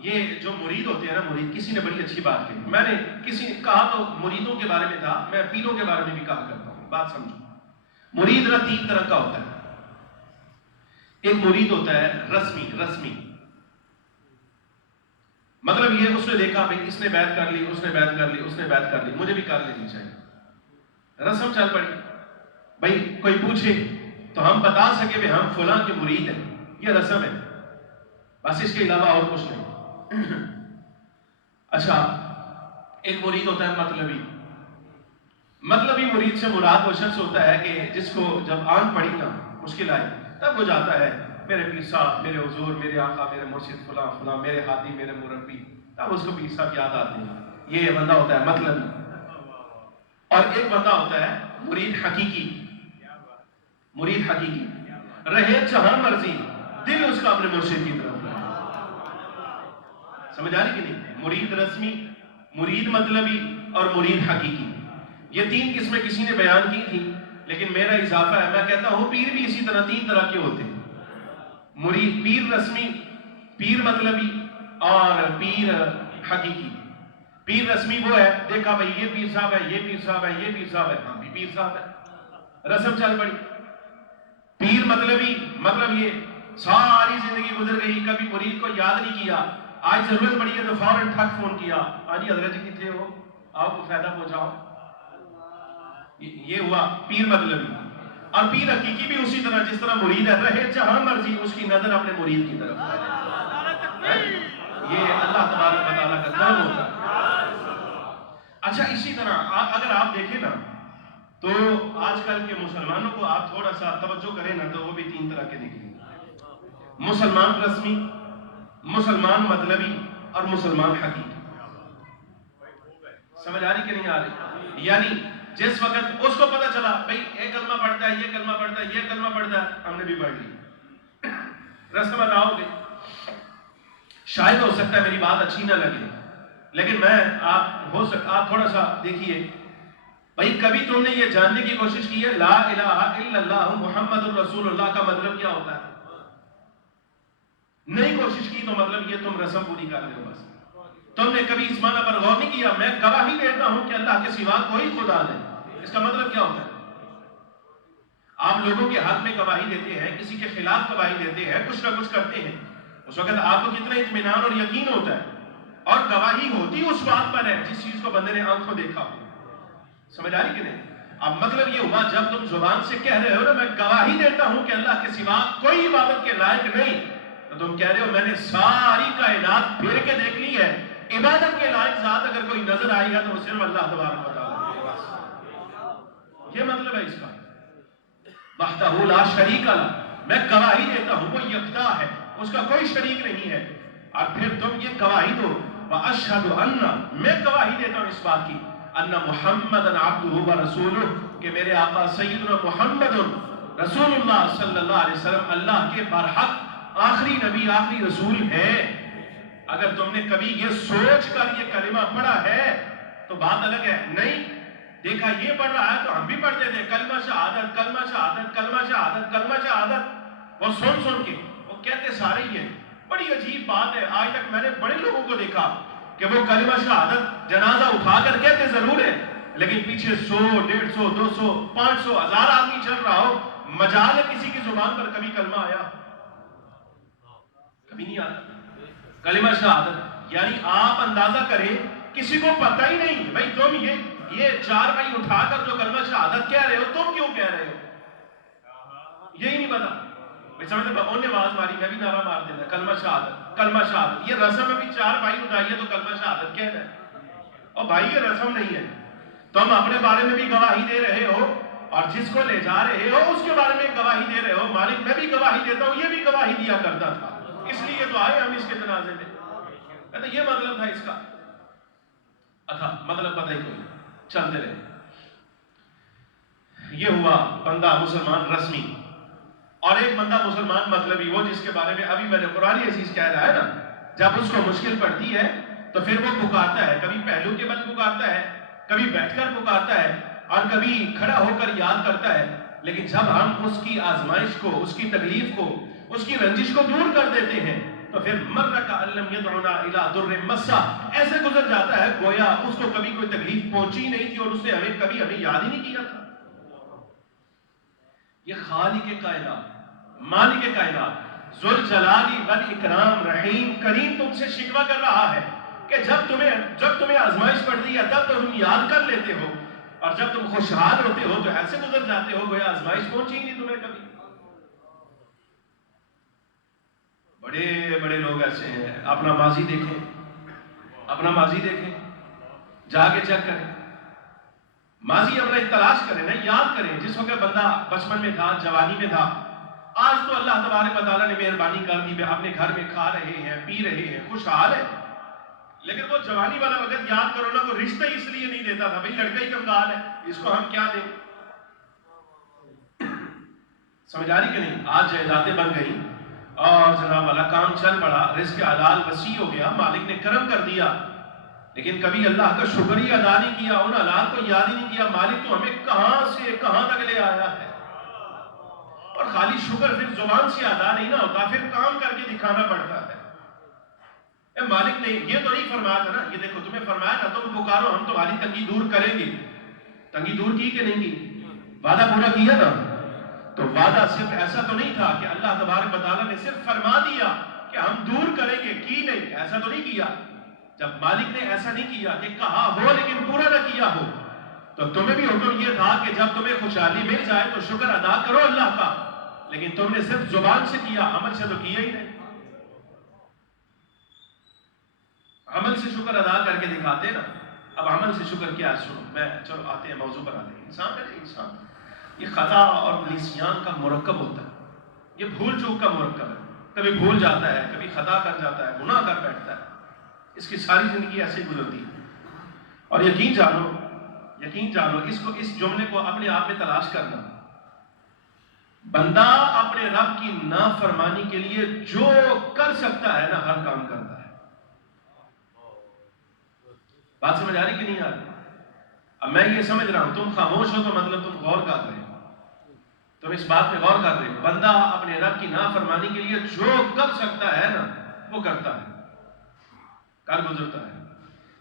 یہ جو مرید ہوتے ہیں نا، مرید، کسی نے بڑی اچھی بات کہی، میں نے کسی نے کہا تو مریدوں کے بارے میں تھا، میں پیروں کے بارے میں بھی کہا کرتا ہوں، بات سمجھو۔ مرید نا 3 طرح کا ہوتا ہے۔ ایک مرید ہوتا ہے رسمی، مطلب یہ اس نے دیکھا بھائی اس نے بیعت کر لی، اس نے بیعت کر لی، اس نے بیعت کر لی، مجھے بھی کر لینی چاہیے، رسم چل پڑی۔ بھائی کوئی پوچھے تو ہم بتا سکے بھائی ہم فلاں کے مرید ہیں، یہ رسم ہے، بس اس کے علاوہ اور کچھ نہیں۔ اچھا، ایک مرید ہوتا ہے مطلبی مرید سے مراد وہ شخص ہوتا ہے کہ جس کو جب آن پڑی نا، مشکل آئی، تب وہ جاتا ہے میرے پیر صاحب، میرے حضور، میرے آقا، میرے مرشد فلاں فلاں، میرے ہادی، میرے مربی، تب اس کو پیر صاحب یاد آتے ہیں۔ یہ بندہ ہوتا ہے مطلبی۔ اور ایک بندہ ہوتا ہے مرید حقیقی رہے جہاں مرضی، دل اس کا اپنے مرشد کی طرف ہے۔ سمجھ آ رہی کہ نہیں؟ مرید رسمی، مرید مطلبی اور مرید حقیقی، یہ 3 قسمیں کسی نے بیان کی تھی، لیکن میرا اضافہ ہے، میں کہتا ہوں پیر بھی اسی طرح 3 طرح کے ہوتے ہیں، مرید، پیر رسمی، پیر مطلبی اور پیر حقیقی۔ پیر رسمی وہ ہے، دیکھا بھائی یہ پیر صاحب ہے، یہ پیر صاحب ہے، یہ پیر صاحب ہے، ہم بھی پیر صاحب ہے، رسم چل پڑی۔ پیر مطلبی، مطلب یہ ساری زندگی گزر گئی، کبھی مرید کو یاد نہیں کیا، آج ضرورت پڑی ہے تو فوراً ٹھک فون کیا، آجی حضرت جی کتنے ہو، آؤ کو فائدہ پہنچاؤ، یہ ہوا پیر مطلبی۔ اور پیر حقیقی بھی اسی طرح، جس طرح مرید ہے، رہے جہاں مرضی، اس کی نظر اپنے مرید کی طرف ہے، یہ اللہ تبارک و تعالیٰ کا کرم ہوتا ہے۔ اچھا، اسی طرح اگر آپ دیکھیں نا تو آج کل کے مسلمانوں کو آپ تھوڑا سا توجہ کریں نا تو وہ بھی 3 طرح کے نکلیں گے، مسلمان رسمی، مسلمان مطلبی اور مسلمان حقیقی۔ سمجھ آ رہی کہ نہیں آ رہی؟ یعنی جس وقت اس کو پتہ چلا بھئی یہ کلمہ پڑھتا ہے، یہ کلمہ پڑھتا ہے، یہ کلمہ پڑھتا ہے، ہم نے بھی پڑھ لی، رسم ادا ہو گئی۔ شاید ہو سکتا ہے میری بات اچھی نہ لگے، لیکن آپ تھوڑا سا دیکھیے، بھئی کبھی تم نے یہ جاننے کی کوشش کی ہے لا الہ الا اللہ محمد الرسول اللہ کا مطلب کیا ہوتا ہے؟ نہیں کوشش کی تو مطلب یہ تم رسم پوری کر رہے ہو، بس تم نے کبھی اس معنی پر غور نہیں کیا میں گواہی دیتا ہوں کہ اللہ کے سوا کوئی خدا نہیں، اس کا مطلب کیا ہوتا ہے؟ آپ لوگوں کے حق میں گواہی دیتے ہیں، کسی کے خلاف گواہی دیتے ہیں، کچھ نہ کچھ کرتے ہیں، اس وقت آپ کو کتنا اطمینان اور یقین ہوتا ہے، اور گواہی ہوتی اس بات پر ہے جس چیز کو بندے نے آنکھوں دیکھا ہو۔ سمجھ آ رہی کہ نہیں؟ اب مطلب یہ ہوا جب تم زبان سے کہہ رہے ہو نا میں گواہی دیتا ہوں کہ اللہ کے سوا کوئی عبادت کے لائق نہیں، تو تم کہہ رہے ہو میں نے ساری کائنات پھیر کے دیکھ لی ہے، عبادت کے لائق ذات اگر کوئی نظر آئی ہے تو وہ صرف اللہ تبارک و تعالیٰ ہے، بس یہ مطلب ہے اس کا، وحدہ لا شریک لہ، میں گواہی دیتا ہوں وہ یکتا ہے، اس کا کوئی شریک نہیں ہے، اور پھر تم یہ گواہی دو وَأَشْهَدُ أَنَّ، میں گواہی دیتا ہوں اس بات کی ان محمد عبدہ و رسولہ، کہ میرے آقا سیدنا محمد رسول اللہ صلی اللہ علیہ وسلم اللہ کے برحق آخری نبی، آخری رسول ہے۔ اگر تم نے کبھی یہ سوچ کر یہ کلمہ پڑھا ہے تو بات الگ ہے، نہیں دیکھا یہ پڑھ رہا ہے تو ہم بھی پڑھتے تھے کلمہ شہادت، کلمہ شہادت، کلمہ شہادت، کلمہ شہادت، وہ سن کے وہ کہتے سارے ہی ہیں۔ بڑی عجیب بات ہے، آج تک میں نے بڑے لوگوں کو دیکھا کہ وہ کلمہ شہادت جنازہ اٹھا کر کہتے ضرور ہے، لیکن پیچھے 100، 150، 200، 500، 1000 آدمی چل رہا ہو، مجال ہے کسی کی زبان پر کبھی کلمہ آیا؟ کبھی نہیں آتا کلمہ شہادت۔ یعنی آپ اندازہ کریں کسی کو پتہ ہی نہیں بھائی تم یہ 4 بھائی اٹھا کر جو کلمہ شہادت کہہ رہے ہو تم کیوں کہہ رہے ہو، یہی نہیں پتا۔ سمجھتے انہوں نے آواز ماری میں بھی نعرہ مار دینا کلمہ شہادت، کلمہ شہادت، یہ رسم ہے بھی 4 بھائی اٹھائیے تو کلمہ شہادت کہہ رہے ہیں، اور بھائی یہ رسم نہیں ہے، تم اپنے بارے میں بھی گواہی دے رہے ہو اور جس کو لے جا رہے ہو اس کے بارے میں گواہی دے رہے ہو، مالک میں بھی گواہی دیتا ہوں، یہ بھی گواہی دیا کرتا تھا، اس لیے تو آئے ہم اس کے جنازے میں۔ کہتے یہ مطلب تھا اس کا، اچھا مطلب پتہ ہی کوئی، چلتے رہے۔ یہ ہوا بندہ مسلمان رسمی، اور ایک بندہ مسلمان مطلبی، وہ جس کے بارے میں ابھی میں نے قرآن عزیز کہہ رہا ہے نا، جب اس کو مشکل پڑتی ہے تو پھر وہ پکارتا ہے، کبھی پہلو کے بل پکارتا ہے، کبھی بیٹھ کر پکارتا ہے، اور کبھی کھڑا ہو کر یاد کرتا ہے، لیکن جب ہم اس کی آزمائش کو، اس کی تکلیف کو، اس کی رنجش کو دور کر دیتے ہیں تو پھر مر کا علم یدعونا الی در مسا، ایسے گزر جاتا ہے گویا اس کو کبھی کوئی تکلیف پہنچی نہیں تھی اور اس نے ہمیں یاد ہی نہیں کیا تھا۔ یہ خالق کائنات، مالک کائنات، ذوالجلال والاکرام، رحیم کریم تم سے شکوہ کر رہا ہے کہ جب تمہیں آزمائش پڑتی ہے تب تو تم یاد کر لیتے ہو، اور جب تم خوشحال ہوتے ہو تو ایسے گزر جاتے ہو گویا آزمائش پہنچی ہی نہیں تمہیں کبھی۔ بڑے بڑے لوگ ایسے ہیں، اپنا ماضی دیکھیں، جا کے چیک کریں، ماضی اپنا تلاش کریں نا، یاد کریں جس وقت بندہ بچپن میں تھا، جوانی میں تھا۔ آج تو اللہ تبارک و تعالیٰ نے مہربانی کر دی، اپنے گھر میں کھا رہے ہیں، پی رہے ہیں، خوشحال ہے، لیکن وہ جوانی والا وقت یاد کرو نا، وہ رشتہ اس لیے نہیں دیتا تھا، بھئی لڑکا ہی کنگال ہے، اس کو ہم کیا دیں؟ سمجھ آ رہی کہ نہیں؟ آج جائیدادیں بن گئی اور جناب والا کام چل پڑا، رزق حلال وسیع ہو گیا، مالک نے کرم کر دیا، لیکن کبھی اللہ کا شکر ہی ادا نہیں کیا، ان حلال کو یاد ہی نہیں کیا۔ مالک تو ہمیں کہاں سے کہاں تک لے آیا ہے، اور خالی شکر پھر زبان سے ادا نہیں نہ ہوتا، پھر کام کر کے دکھانا پڑتا ہے۔ اے مالک نے یہ تو نہیں فرمایا تھا نا، یہ دیکھو تمہیں فرمایا تھا تم پکارو ہم تمہاری تنگی دور کریں گے، تنگی دور کی کہ نہیں کی؟ وعدہ پورا کیا نا؟ تو وعدہ صرف ایسا تو نہیں تھا کہ اللہ تبارک و تعالیٰ نے صرف فرما دیا کہ ہم دور کریں گے، کی نہیں، ایسا تو نہیں کیا۔ جب مالک نے ایسا نہیں کیا کہ کہا ہو لیکن پورا نہ کیا ہو، تو تمہیں بھی حکم یہ تھا کہ جب تمہیں خوشحالی مل جائے تو شکر ادا کرو اللہ کا، لیکن تم نے صرف زبان سے کیا، عمل سے تو کیا ہی نہیں۔ عمل سے شکر ادا کر کے دکھاتے نا۔ اب عمل سے شکر کیا ہے سنو، میں چلو آتے ہیں موضوع پر آتے ہیں۔ انسان یہ خطا اور نسیان کا مرکب ہوتا ہے، یہ بھول چوک کا مرکب ہے، کبھی بھول جاتا ہے، کبھی خطا کر جاتا ہے، گناہ کر بیٹھتا ہے، اس کی ساری زندگی ایسے گزرتی ہے۔ اور یقین جانو اس جملے کو اپنے آپ میں تلاش کرنا، بندہ اپنے رب کی نافرمانی کے لیے جو کر سکتا ہے نا ہر کام کرتا ہے۔ بات سمجھ آ رہی کہ نہیں آ رہی؟ اب میں یہ سمجھ رہا ہوں تم خاموش ہو تو مطلب تم غور کر رہے ہو، تم اس بات پہ غور کر رہے ہو۔ بندہ اپنے رب کی نافرمانی کے لیے جو کر سکتا ہے نا وہ کرتا ہے، کر گزرتا ہے،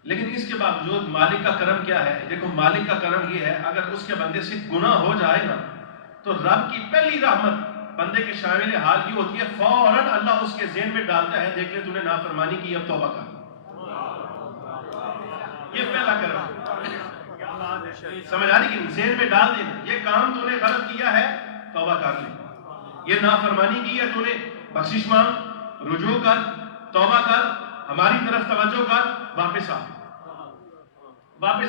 لیکن اس کے باوجود مالک کا کرم کیا ہے؟ دیکھو مالک کا کرم یہ ہے، اگر اس کے بندے سے گناہ ہو جائے نا تو رب کی پہلی رحمت بندے کے شامل حال یہ ہوتی ہے، فوراً اللہ اس کے ذہن میں ڈالتا ہے دیکھ لے تو نے نافرمانی کی، اب توبہ کر۔ یہ پہلا کرم سمجھ آ رہی کہ ذہن میں ڈال دینا، یہ کام تو نے غلط کیا ہے توبہ کر لے، یہ نافرمانی کی ہے تو نے، بخشش مانگ، رجوع کر، توبہ کر، ہماری طرف توجہ کر، واپس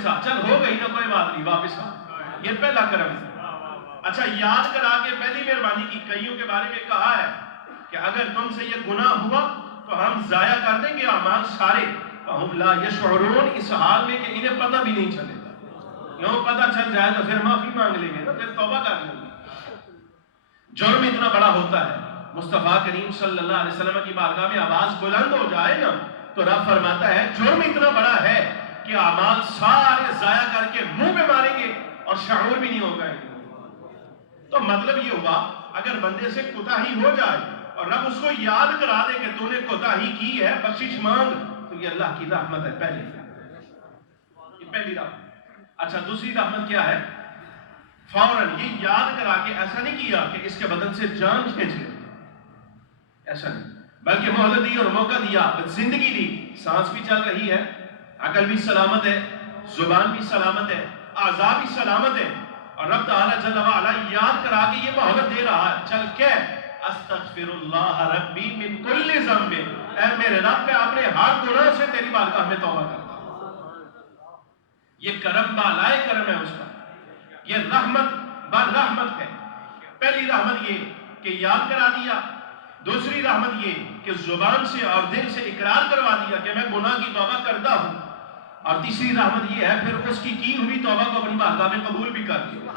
آ، چل ہو گئی نا کوئی بات نہیں، واپس آ، یہ پہلا کرم ہے۔ اچھا یاد کرا کے پہلی مہربانی کی، کئیوں کے بارے میں کہا ہے کہ اگر تم سے یہ گناہ ہوا تو ہم ضائع کر دیں گے اعمال سارے، فَهُمْ لَا يَشْعُرُونَ، اس حال میں کہ انہیں پتہ بھی نہیں چلے گا، یوں پتہ چل جائے تو پھر معافی مانگ لیں گے نا، پھر توبہ کر لیں گے۔ جرم اتنا بڑا ہوتا ہے، مصطفیٰ کریم صلی اللہ علیہ وسلم کی بارگاہ میں آواز بلند ہو جائے نا تو رب فرماتا ہے جرم اتنا بڑا ہے کہ اعمال سارے ضائع کر کے منہ میں ماریں گے اور شعور بھی نہیں ہوگا۔ تو مطلب یہ ہوا اگر بندے سے کوتاہی ہو جائے اور رب اس کو یاد کرا دے کہ تو نے کوتاہی کی ہے، بخشش مانگ، تو یہ اللہ کی رحمت ہے، پہلی رحمت۔ اچھا دوسری رحمت کیا ہے؟ فوراً یہ یاد کرا کے ایسا نہیں کیا کہ اس کے بدن سے جان کھینچ لے، ایسا نہیں، بلکہ مہلت دی اور موقع دیا، زندگی دی، سانس بھی چل رہی ہے، عقل بھی سلامت ہے، زبان بھی سلامت ہے، اعضاء بھی سلامت ہے، اور رب تعالیٰ جل وعلا یاد کرا کے یہ مہلت دے رہا ہے، چل کے استغفر اللہ ربی من کل ذنب، اے میرے رب میں اپنے ہر گناہ سے تیری بارگاہ میں توبہ کرتا ہوں۔ یہ کرم بالائے کرم ہے اس کا، یہ رحمت بر رحمت ہے۔ پہلی رحمت یہ کہ یاد کرا دیا، دوسری رحمت یہ کہ زبان سے اور دل سے اقرار کروا دیا کہ میں گناہ کی توبہ کرتا ہوں، اور تیسری رحمت یہ ہے پھر اس کی ہوئی توبہ کو اپنی بارگاہ میں قبول بھی کر دیا۔